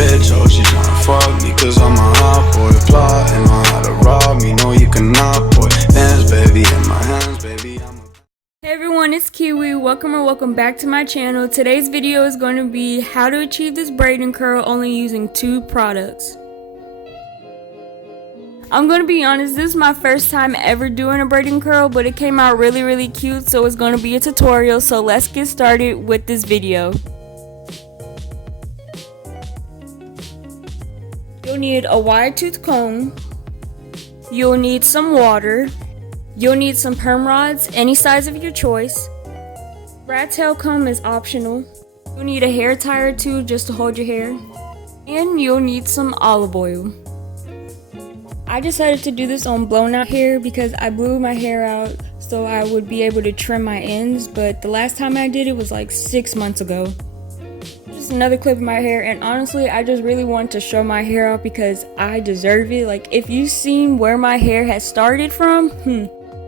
rich, oh she tryna fuck me cause I'm a hot boy. Plotting on how to rob me, no you cannot, boy. Hands baby in my hands, baby I'm a... Hey everyone, it's Kiwi. Welcome back to my channel. Today's video is going to be how to achieve this braid and curl only using 2 products. I'm going to be honest, this is my first time ever doing a braid and curl, but it came out really cute, so it's going to be a tutorial. So let's get started with this video. You'll need a wide tooth comb. You'll need some water. You'll need some perm rods, any size of your choice. Rat tail comb is optional. You'll need a hair tie or 2 just to hold your hair. And you'll need some olive oil. I decided to do this on blown out hair because I blew my hair out so I would be able to trim my ends, but the last time I did it was like 6 months ago. Just another clip of my hair, and honestly I just really wanted to show my hair off because I deserve it. Like, if you've seen where my hair has started from,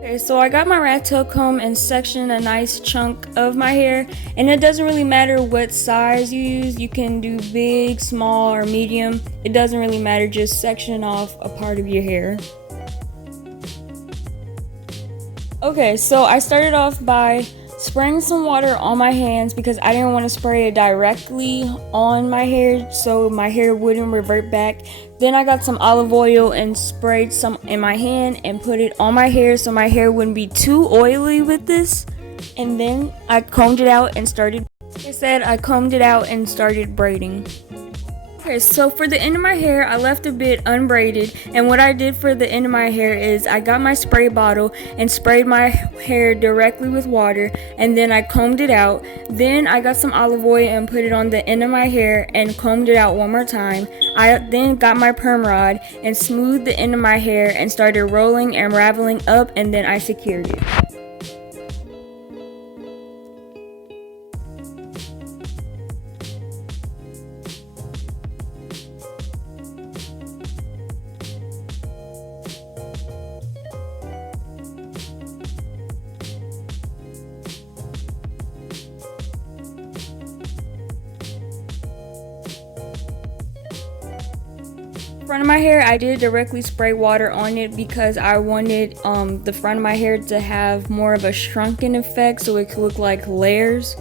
Okay, so I got my rat tail comb and sectioned a nice chunk of my hair, and it doesn't really matter what size you use. You can do big, small, or medium. It doesn't really matter, just section off a part of your hair. Okay, so I started off by spraying some water on my hands because I didn't want to spray it directly on my hair so my hair wouldn't revert back. Then I got some olive oil and sprayed some in my hand and put it on my hair so my hair wouldn't be too oily with this. And then I combed it out and started, like I said, I combed it out and started braiding. Okay, so for the end of my hair, I left a bit unbraided, and what I did for the end of my hair is I got my spray bottle and sprayed my hair directly with water, and then I combed it out. Then I got some olive oil and put it on the end of my hair and combed it out one more time. I then got my perm rod and smoothed the end of my hair and started rolling and raveling up, and then I secured it. Front of my hair, I did directly spray water on it because I wanted the front of my hair to have more of a shrunken effect so it could look like layers.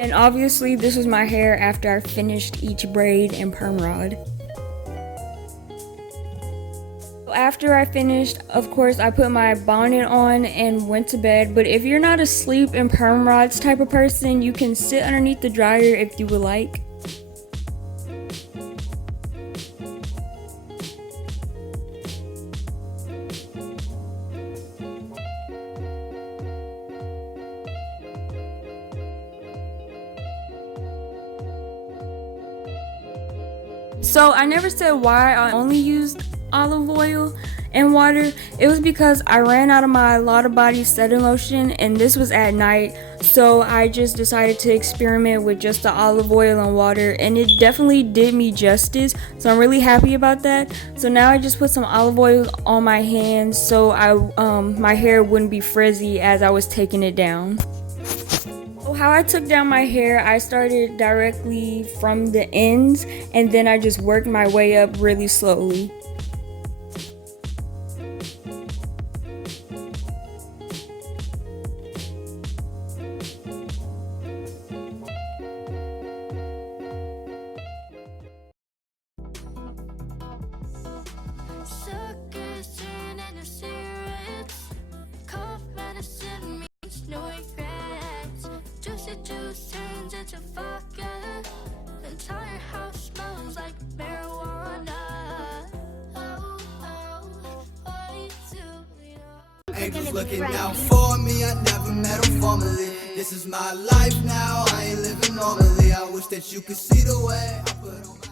And obviously this was my hair after I finished each braid and perm rod. After I finished, of course, I put my bonnet on and went to bed. But if you're not a sleep and perm rods type of person, you can sit underneath the dryer if you would like. So I never said why I only used olive oil and water. It was because I ran out of my Lotta Body setting lotion and this was at night, so I just decided to experiment with just the olive oil and water, and it definitely did me justice, so I'm really happy about that. So now I just put some olive oil on my hands so my hair wouldn't be frizzy as I was taking it down. How I took down my hair, I started directly from the ends and then I just worked my way up really slowly. Suckers turn into cigarettes. Cough medicine means no regrets. Juicy juice turns into vodka. Entire house smells like marijuana. Oh, oh, why do we know? Angels looking down for me, I never met them formally. This is my life now, I ain't living normally. I wish that you could see the way I put on my